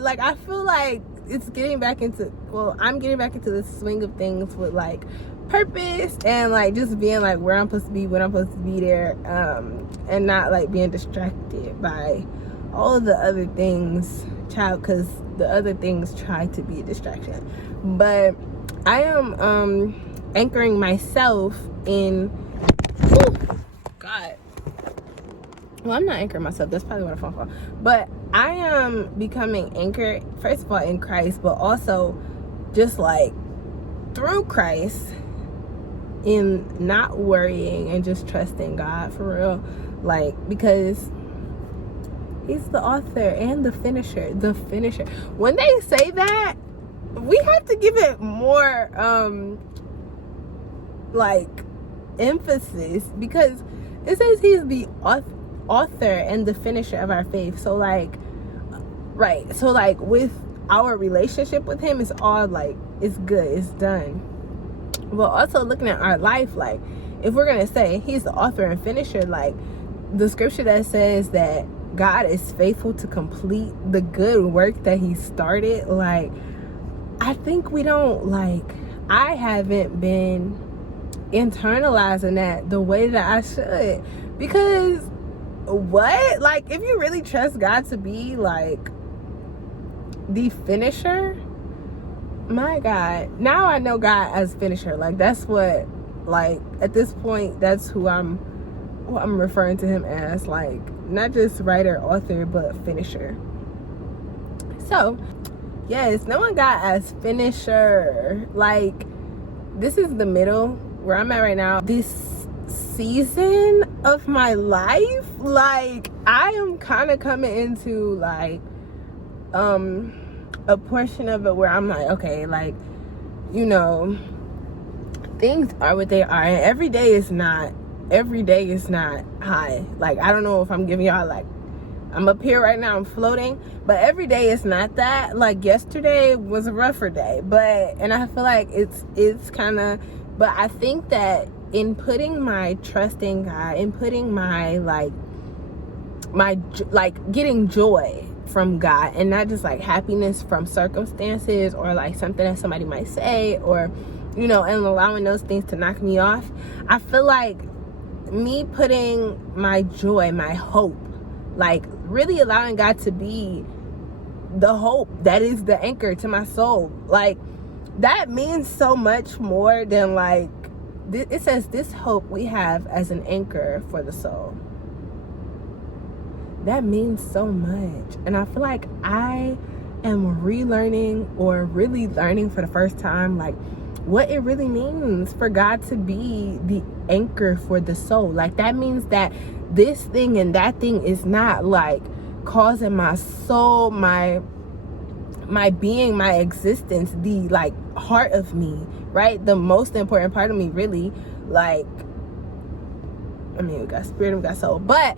like I feel like it's getting back into, well, I'm getting back into the swing of things with like purpose and like just being like where I'm supposed to be, when I'm supposed to be there, and not like being distracted by all of the other things, child, because the other things try to be a distraction. But I am anchoring myself in, God, well, I'm not anchoring myself, that's probably what I'm falling for, but I am becoming anchored, first of all, in Christ, but also just like through Christ, in not worrying and just trusting God for real, like, because he's the author and the finisher. When they say that, we have to give it more like emphasis, because it says he's the author and the finisher of our faith. So like, right, so like with our relationship with him, it's all like, it's good, it's done. But also looking at our life, like if we're gonna say he's the author and finisher, like the scripture that says that God is faithful to complete the good work that he started, like I think we don't, like, I haven't been internalizing that the way that I should, because what, like, if you really trust God to be like the finisher, my God, now I know God as finisher. Like that's what, like at this point, that's who I'm referring to him as, like not just writer, author, but finisher. So yes, knowing God as finisher, like this is the middle where I'm at right now, this season of my life. Like I am kind of coming into like a portion of it where I'm like, okay, like, you know, things are what they are, and every day is not high. Like I don't know if I'm giving y'all, like, I'm up here right now, I'm floating, but every day is not that. Like yesterday was a rougher day, and I feel like it's kind of, but I think that in putting my trust in God, in putting my getting joy from God, and not just like happiness from circumstances or like something that somebody might say, or, you know, and allowing those things to knock me off, I feel like me putting my joy, my hope, like really allowing God to be the hope that is the anchor to my soul, like that means so much more than like, it says this hope we have as an anchor for the soul. That means so much. And I feel like I am relearning, or really learning for the first time, like what it really means for God to be the anchor for the soul. Like that means that this thing and that thing is not like causing my soul, my being, my existence, the like heart of me, right? The most important part of me, really. Like, I mean, we got spirit, we got soul, but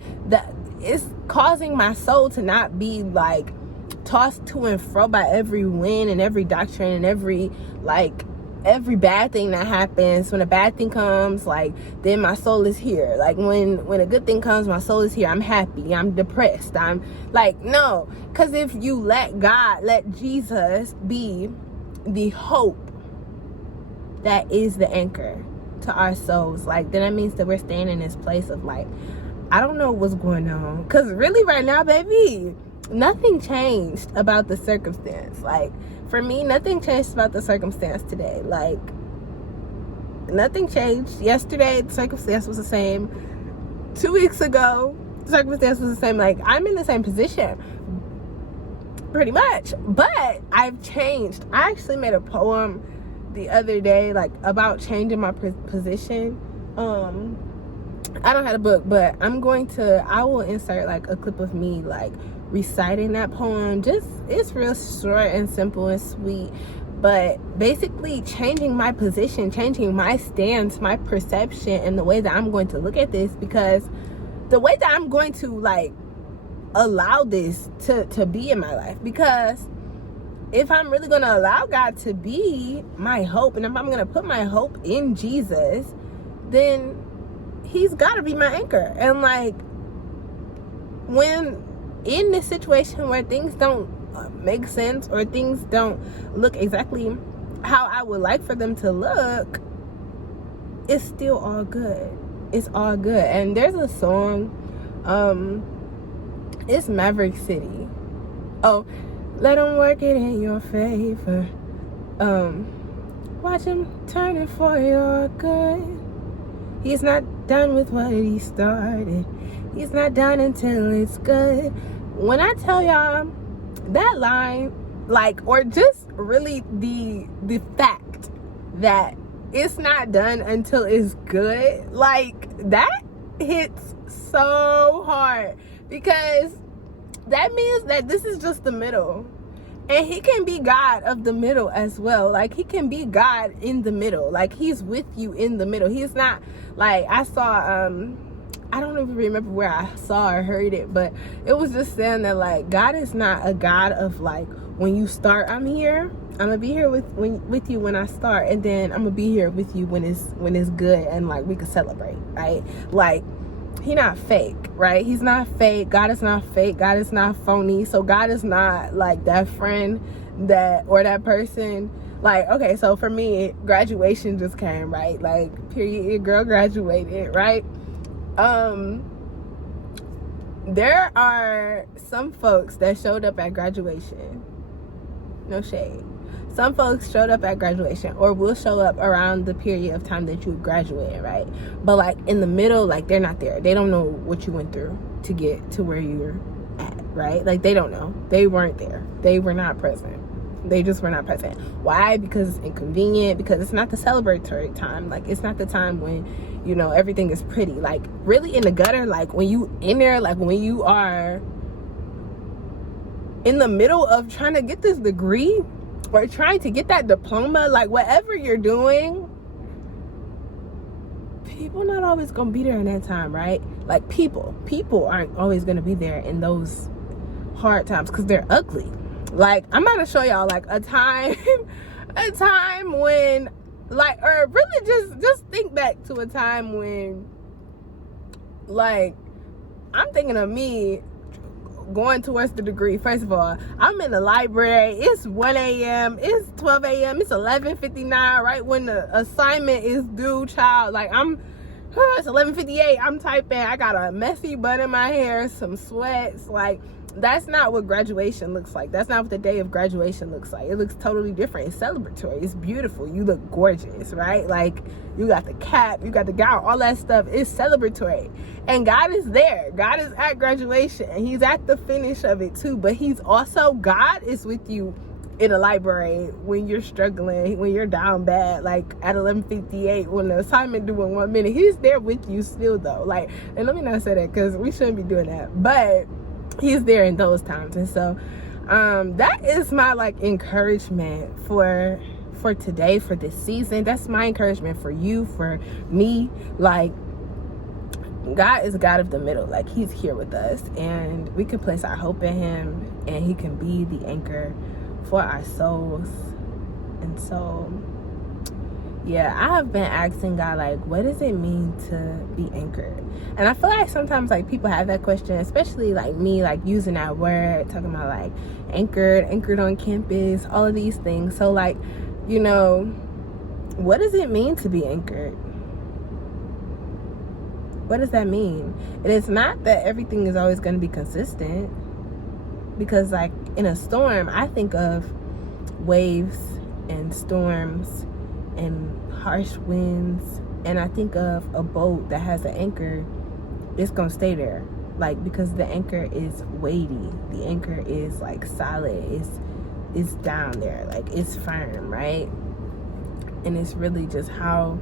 it's causing my soul to not be like tossed to and fro by every wind and every doctrine and every bad thing that happens. When a bad thing comes, like, then my soul is here. Like when a good thing comes, my soul is here. I'm happy, I'm depressed, I'm like, no. Because if you let Jesus be the hope that is the anchor to our souls, like then that means that we're staying in this place of like, I don't know what's going on, because really right now, baby, nothing changed about the circumstance. Like for me, nothing changed about the circumstance today. Like nothing changed. Yesterday the circumstance was the same. 2 weeks ago the circumstance was the same. Like I'm in the same position pretty much, but I've changed. I actually made a poem the other day, like about changing my position. I don't have a book, but I will insert like a clip of me like reciting that poem. Just, it's real short and simple and sweet, but basically changing my position, changing my stance, my perception, and the way that I'm going to look at this, because the way that I'm going to like allow this to be in my life, because if I'm really going to allow God to be my hope, and if I'm going to put my hope in Jesus, then he's got to be my anchor. And like when in this situation where things don't make sense, or things don't look exactly how I would like for them to look, it's still all good. It's all good. And there's a song, it's Maverick City. Oh, let them work it in your favor. Watch him turn it for your good. He's not done with what he started. He's not done until it's good. When I tell y'all that line, like, or just really the fact that it's not done until it's good, like, that hits so hard, because that means that this is just the middle, and he can be God of the middle as well. Like, he can be God in the middle. Like, he's with you in the middle. He's not, like, I saw I don't even remember where I saw or heard it, but it was just saying that, like, God is not a God of, like, when you start, I'm here, I'm gonna be here with you when I start, and then I'm gonna be here with you when it's good, and, like, we can celebrate, right? Like, he not fake, right? He's not fake. God is not fake. God is not phony. So God is not like that friend that, or that person. Like, okay, so for me, graduation just came, right? Like, period, your girl graduated, right? There are some folks that showed up at graduation. No shade. Some folks showed up at graduation, or will show up around the period of time that you graduated, right? But, like, in the middle, like, they're not there. They don't know what you went through to get to where you're at, right? Like, they don't know. They weren't there. They were not present. They just were not present. Why? Because it's inconvenient, because it's not the celebratory time. Like, it's not the time when, you know, everything is pretty. Like, really in the gutter, like, when you in there, like, when you are in the middle of trying to get this degree, or trying to get that diploma, like, whatever you're doing, people not always gonna be there in that time, right? Like, people aren't always gonna be there in those hard times, because they're ugly. Like, I'm about to show y'all, like, a time when, like, or really just think back to a time when, like, I'm thinking of me going towards the degree. First of all, I'm in the library. It's 1 a.m. It's 12 a.m. It's 11:59, right when the assignment is due, child. Like, it's 11:58. I'm typing. I got a messy bun in my hair, some sweats. Like, that's not what graduation looks like. That's not what the day of graduation looks like. It looks totally different. It's celebratory. It's beautiful. You look gorgeous, right? Like, you got the cap, you got the gown, all that stuff is celebratory. And God is there. God is at graduation, and he's at the finish of it too. But he's also, God is with you in a library when you're struggling, when you're down bad, like at 11:58, when the assignment due in 1 minute. He's there with you still, though. Like, and let me not say that, because we shouldn't be doing that, but he's there in those times. And so that is my, like, encouragement for today, for this season. That's my encouragement for you, for me. Like, God is a God of the middle. Like, he's here with us, and we can place our hope in him, and he can be the anchor for our souls. And so, yeah, I have been asking God, like, what does it mean to be anchored? And I feel like sometimes, like, people have that question, especially, like, me, like, using that word, talking about, like, anchored on campus, all of these things. So, like, you know, what does it mean to be anchored? What does that mean? And it's not that everything is always going to be consistent, because, like, in a storm, I think of waves and storms and harsh winds, and I think of a boat that has an anchor. It's gonna stay there, like, because the anchor is weighty, the anchor is, like, solid, it's down there, like, it's firm, right? And it's really just how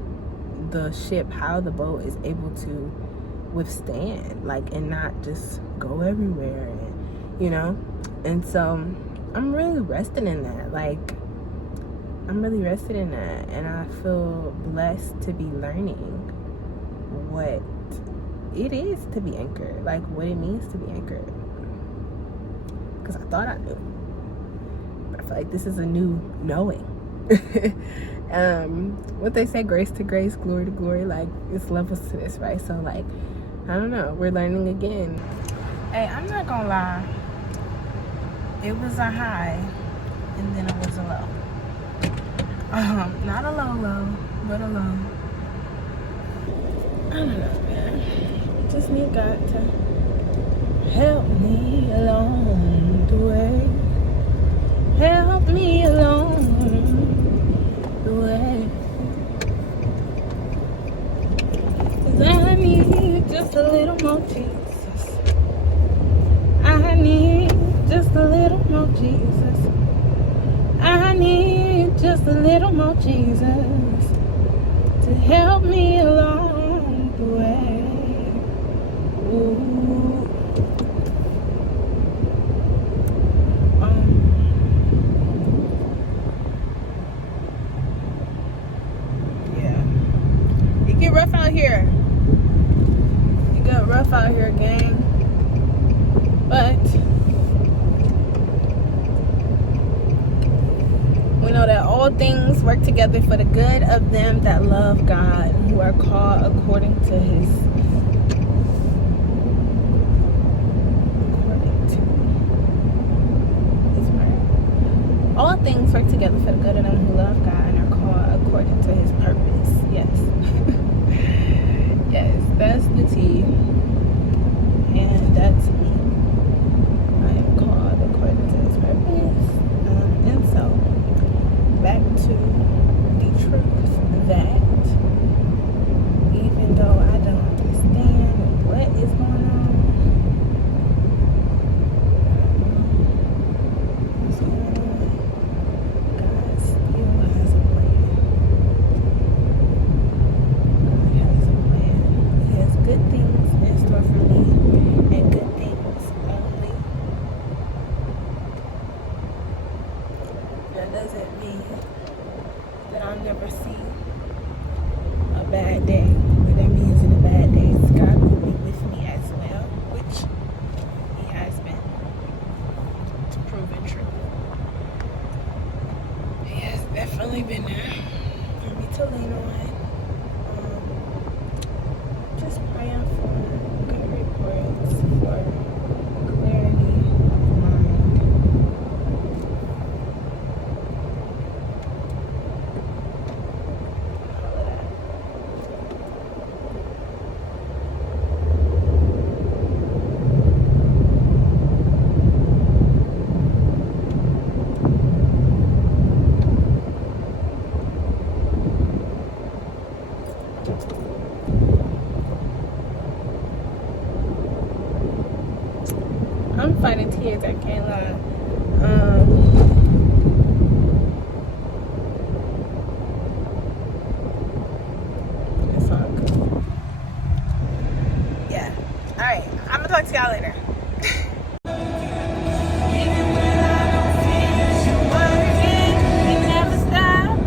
the boat is able to withstand, like, and not just go everywhere, and, you know. And so I'm really resting in that. Like, I'm really rested in that, and I feel blessed to be learning what it is to be anchored, like, what it means to be anchored, because I thought I knew, but I feel like this is a new knowing. What they say, grace to grace, glory to glory, like, it's levels to this, right? So, like, I don't know, we're learning again. Hey, I'm not gonna lie, It was a high, and then it was a low. Not a low, but a low. I don't know, man. Just need God to help me along the way. Help me along the way. 'Cause I need just a little more Jesus. I need just a little more Jesus. I need just a little more Jesus to help me along the way. Ooh. Yeah. It get rough out here. It got rough out here, gang. But we know that all things work together for the good of them that love God, who are called according to his word. All things work together for the good of them who love God and are called according to his purpose. Yes. Yes, that's the T. And that's me. I am called according to his purpose. And so, back to the truth that even though I don't understand what is going on, what's going on, God still has a plan. God has a plan. He has good things in store for me, and good things only. That doesn't mean that I'll never see a bad day, but that means in the bad days God will be with me as well, which he has been. It's proven true. He has definitely been there for me to lean on. Just praying for good reports, for clarity of mind. All of that. I'm fighting tears, I can't lie. It's all good. Yeah. Alright, I'm gonna talk to y'all later.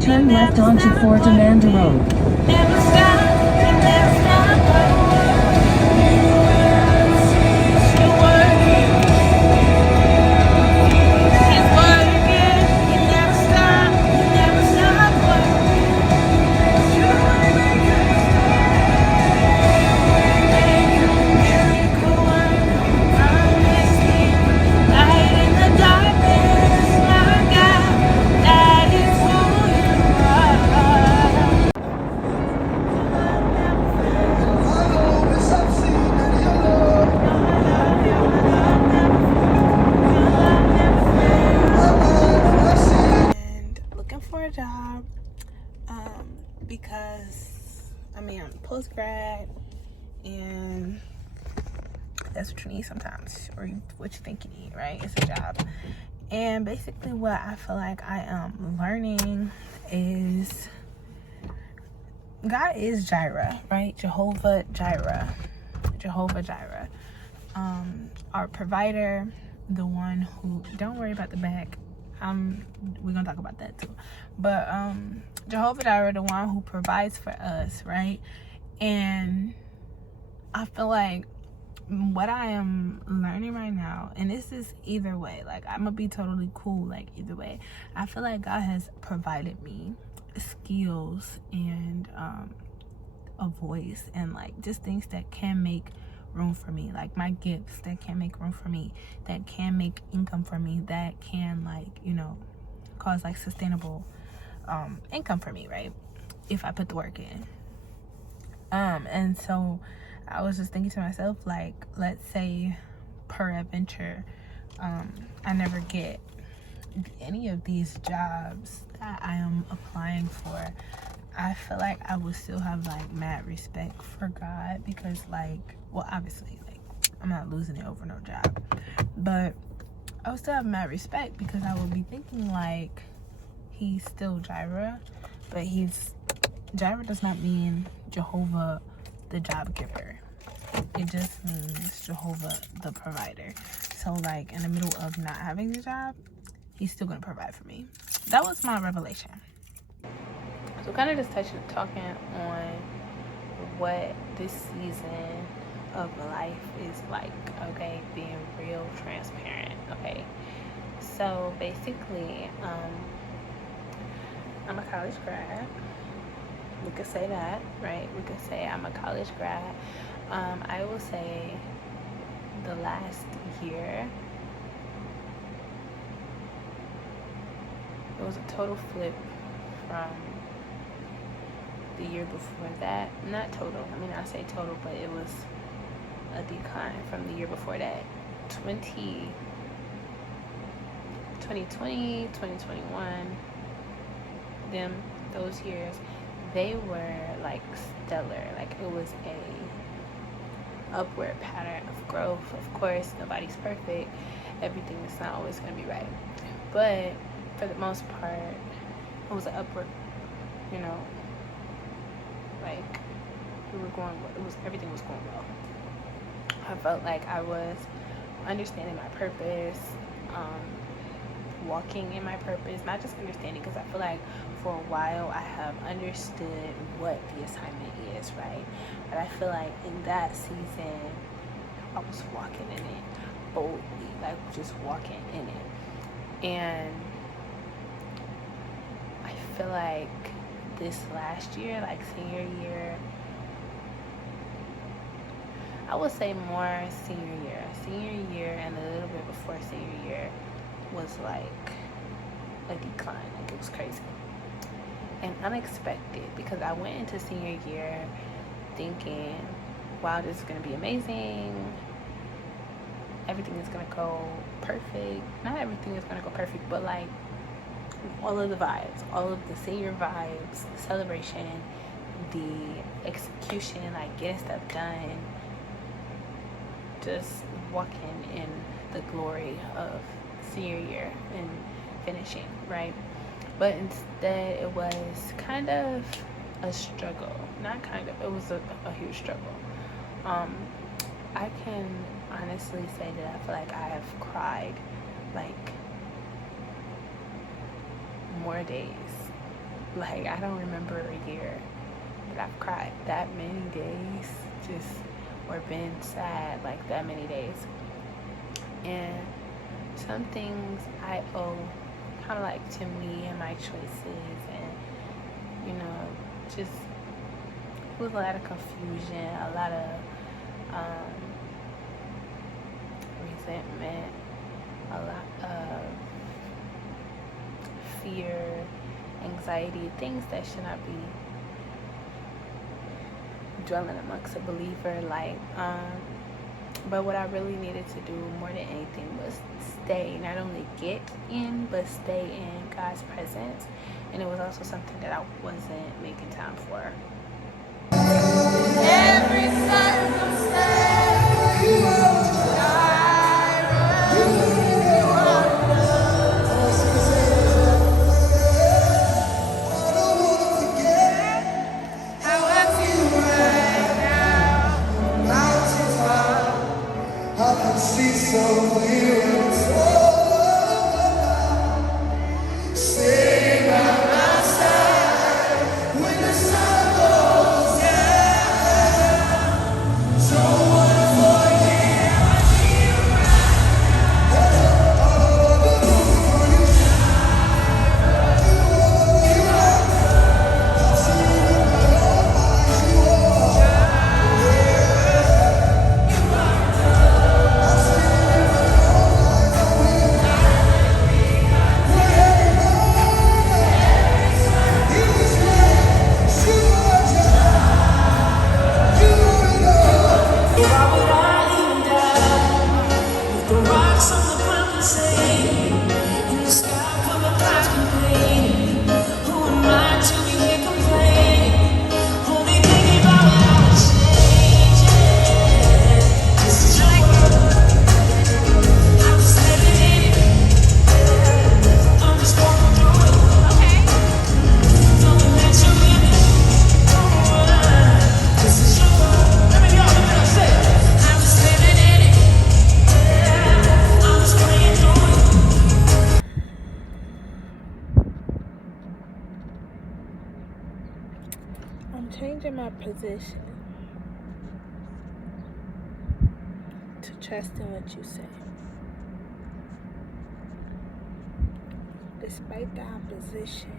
Turn left onto Fort Amanda Road. Never stop, you never stop. You're working. He's working. You never stop working. You're making miracle worker. Promise me light in the darkness, my God. That is who you are. And looking for a job, because I'm post grad, and that's what you need sometimes, or what you think you need, right? It's a job. And basically what I feel like I am learning is God is Jireh, right? Jehovah Jireh, our provider, the one who, don't worry about the back, we're gonna talk about that too, but Jehovah Jireh, the one who provides for us, right? And I feel like what I am learning right now, and this is either way, like I'm gonna be totally cool, like either way, I feel like God has provided me skills and a voice, and like just things that can make room for me, like my gifts that can make room for me, that can make income for me, that can, like, you know, cause like sustainable income for me, right? If I put the work in. And so I was just thinking to myself, like, let's say peradventure I never get any of these jobs that I am applying for, I feel like I would still have like mad respect for God, because like, well, obviously, like, I'm not losing it over no job, but I would still have mad respect, because I would be thinking like, he's still Jireh, but Jireh does not mean Jehovah the job giver. It just means Jehovah the provider. So like, in the middle of not having a job, he's still gonna provide for me. That was my revelation. So kind of just talking on what this season of life is like, okay? Being real transparent, okay? So basically, I'm a college grad. We could say that, right? We could say I'm a college grad. I will say the last year, it was a total flip from the year before that. Not total, I mean, I say total, but it was a decline from the year before that. 2020, 2021, those years, they were like stellar. Like, it was a upward pattern of growth. Of course, nobody's perfect. Everything is not always going to be right, but for the most part, it was an upward, you know, like, we were going, everything was going well. I felt like I was understanding my purpose, walking in my purpose, not just understanding, because I feel like for a while I have understood what the assignment is, right? But I feel like in that season, I was walking in it boldly, like just walking in it. And I feel like this last year, like senior year, I would say more senior year and a little bit before senior year was like a decline. Like, it was crazy and unexpected, because I went into senior year thinking, wow, this is going to be amazing, everything is going to go perfect. Not everything is going to go perfect, but like all of the vibes, all of the senior vibes, the celebration, the execution, like getting stuff done, just walking in the glory of senior year and finishing, right? But instead, it was kind of a struggle. Not kind of, it was a huge struggle. I can honestly say that I feel like I have cried like more days. Like, I don't remember a year that I've cried that many days, just, or been sad like that many days. And some things I owe kind of like to me and my choices, and, you know, just with a lot of confusion, a lot of resentment, a lot of fear, anxiety, things that should not be dwelling amongst a believer. Like, but what I really needed to do more than anything was stay, not only get in, but stay in God's presence. And it was also something that I wasn't making time for. Every circumstance, you are see so clear and stay by my side when the sun goes down. So changing my position to trust in what you say. Despite the opposition,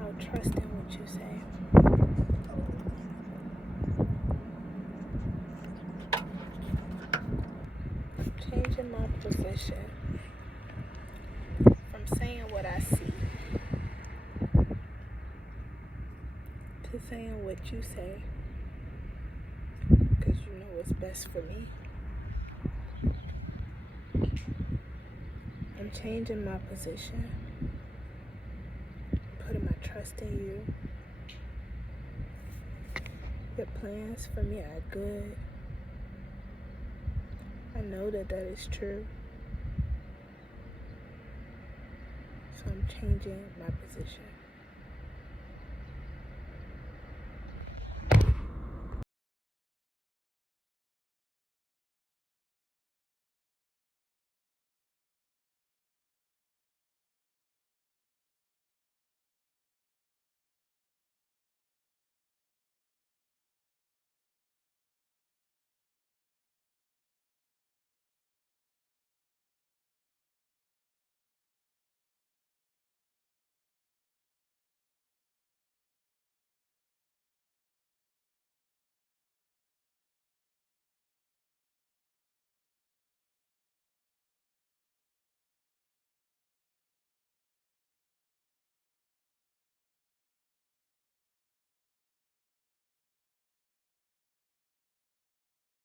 I'll trust in what you say. Changing my position from saying what I see to saying what you say, because you know what's best for me. I'm changing my position, putting my trust in you. Your plans for me are good. I know that is true. So I'm changing my position.